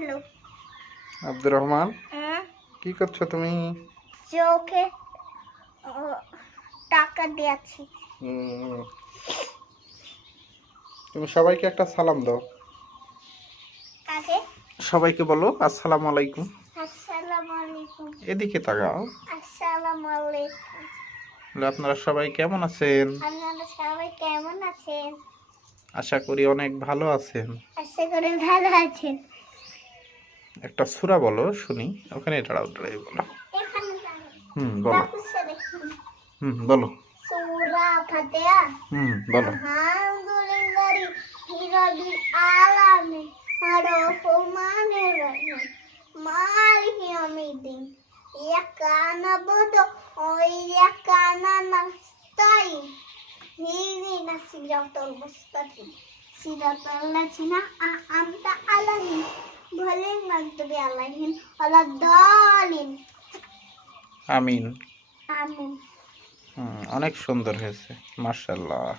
বলো। আব্দুর রহমান, কি করছো তুমি? চোখে টাকা দিয়েছি। তুমি সবাইকে একটা সালাম দাও। কাকে? সবাইকে বলো আসসালামু আলাইকুম। আসসালামু আলাইকুম। এদিকে তাকাও। আসসালামু আলাইকুম। আপনারা সবাই কেমন আছেন? আপনারা সবাই কেমন আছেন? আশা করি অনেক ভালো আছেন। আশা করি ভালো আছেন। একটা সূরা বলো শুনি। ওখানে দাঁড়াও, বলো। এখানে দাঁড়ান। বলো। বলো। সূরা ফাতিহা। বলো। আলহামদুলিল্লাহি রাব্বিল আলামিন আর-রাহমানির রহিম মালিকি ইয়াউমিদ্দিন ইয়াকা না'বুদু ওয়া ইয়াকা নাস্তাইন ইহদিনাস সিরাতাল মুস্তাকিম সিরাতাল লাযিনা আন'আমতা আলাইহিম গায়রিল মাগদুবি আলাইহিম ওয়ালাদ-দালিন। আমিন। আমিন। অনেক সুন্দর হয়েছে, মাশাআল্লাহ।